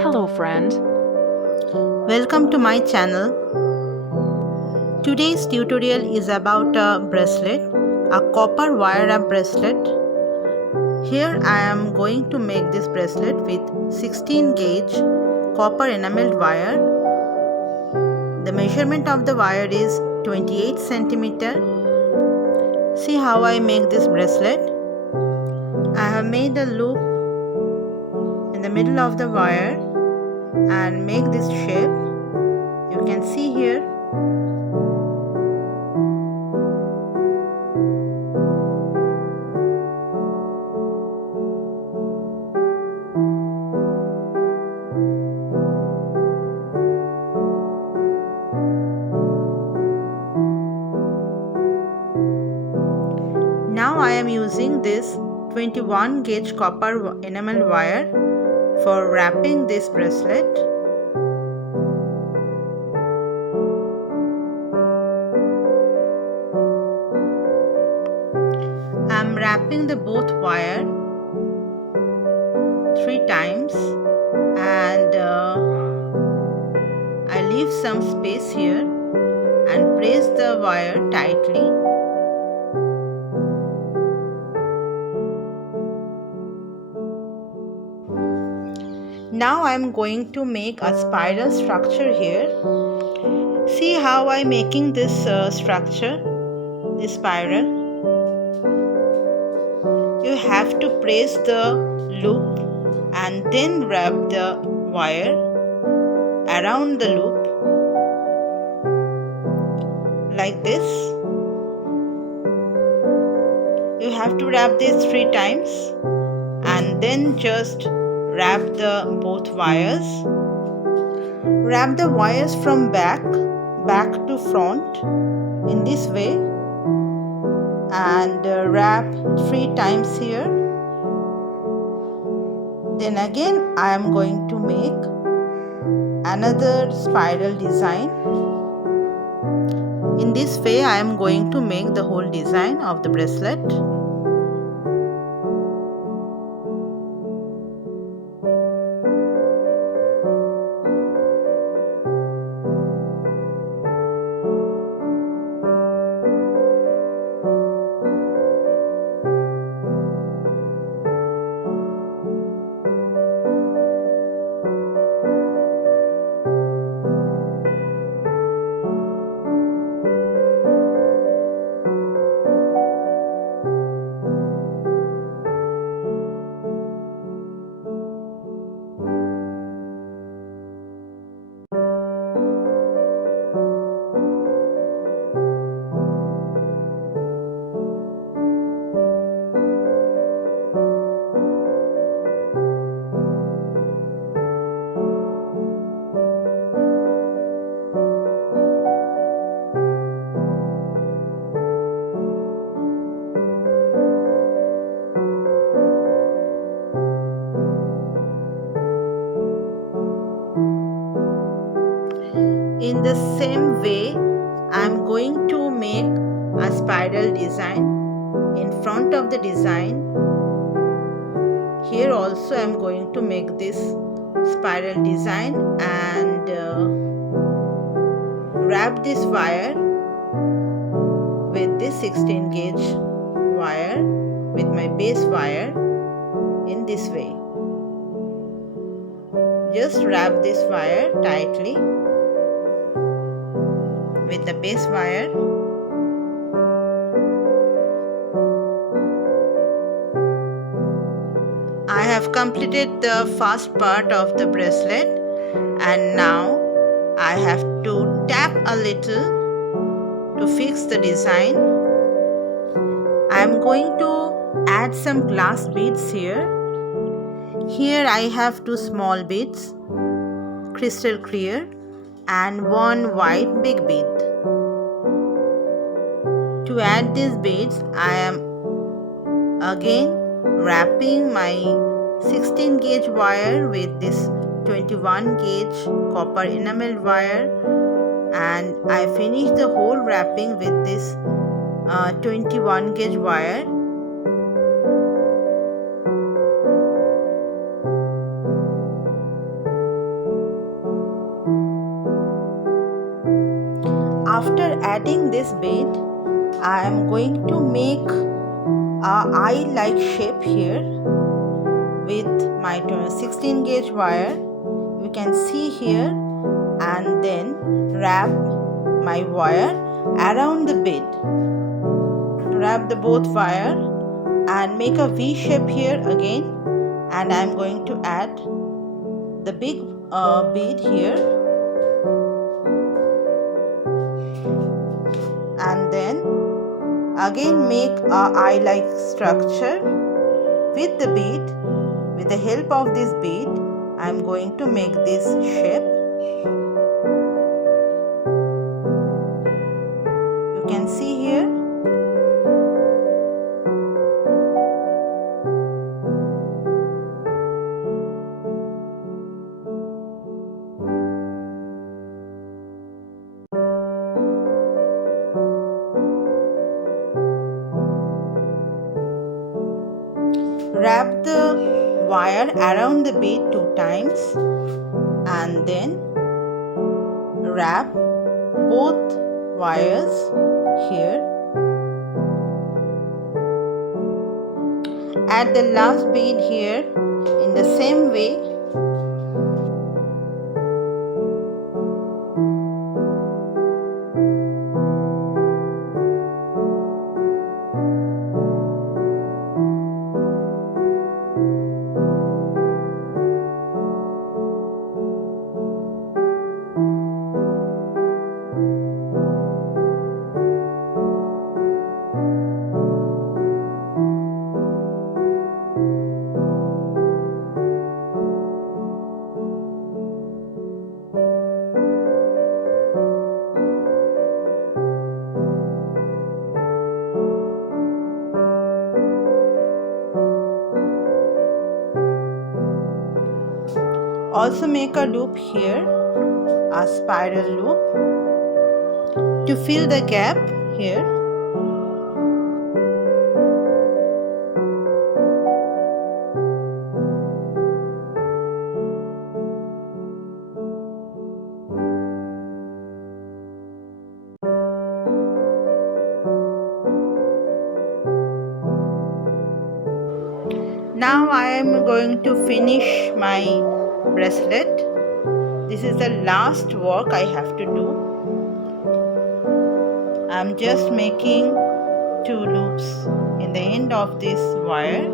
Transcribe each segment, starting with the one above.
Hello, friend. Welcome to my channel. Today's tutorial is about a bracelet, a copper wire wrap bracelet. Here I am going to make this bracelet with 16 gauge copper enameled wire. The measurement of the wire is 28 centimeter. See how I make this bracelet. I have made a loop in the middle of the wire and make this shape. You can see here. Now I am using this 21 gauge copper enamel wire for wrapping this bracelet. I am wrapping the both wire 3 times and I leave some space here and press the wire tightly. Now I am going to make a spiral structure here. See how I am making this structure, this spiral. You have to press the loop and then wrap the wire around the loop like this. You have to wrap this 3 times and then just wrap the both wires. Wrap the wires from back to front in this way and wrap 3 times here. Then again I am going to make another spiral design. In this way I am going to make the whole design of the bracelet. In the same way, I am going to make a spiral design in front of the design. Here also I am going to make this spiral design and wrap this wire with this 16 gauge wire with my base wire in this way. Just wrap this wire tightly with the base wire. I have completed the first part of the bracelet and now I have to tap a little to fix the design. I am going to add some glass beads here. Here I have 2 small beads, crystal clear, and 1 white big bead. To add these beads, I am again wrapping my 16 gauge wire with this 21 gauge copper enameled wire, and I finish the whole wrapping with this 21 gauge wire. After adding this bead, I am going to make a eye-like shape here with my 16 gauge wire. You can see here, and then wrap my wire around the bead. Wrap the both wire and make a V shape here again, and I am going to add the big bead here, and then again make a eye-like structure with the bead. With the help of this bead, I am going to make this shape. You can see here. Wrap the wire around the bead 2 times, and then wrap both wires here. Add the last bead here in the same way. Also make a loop here, a spiral loop to fill the gap here. Now I am going to finish my bracelet. This is the last work I have to do. I am just making 2 loops in the end of this wire.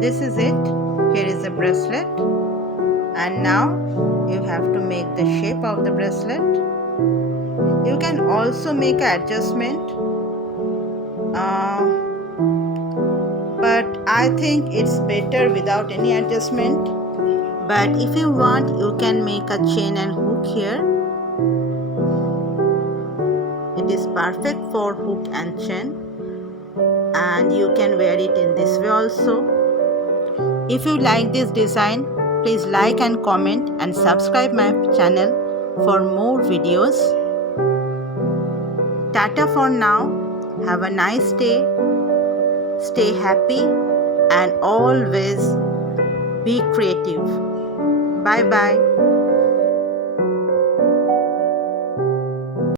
This is it. Here is the bracelet, and now you have to make the shape of the bracelet. You can also make an adjustment, but I think it's better without any adjustment. But if you want, you can make a chain and hook here. It is perfect for hook and chain. and you can wear it in this way also. If you like this design, please like and comment and subscribe my channel for more videos. Tata for now. Have a nice day. Stay happy and always be creative. Bye bye.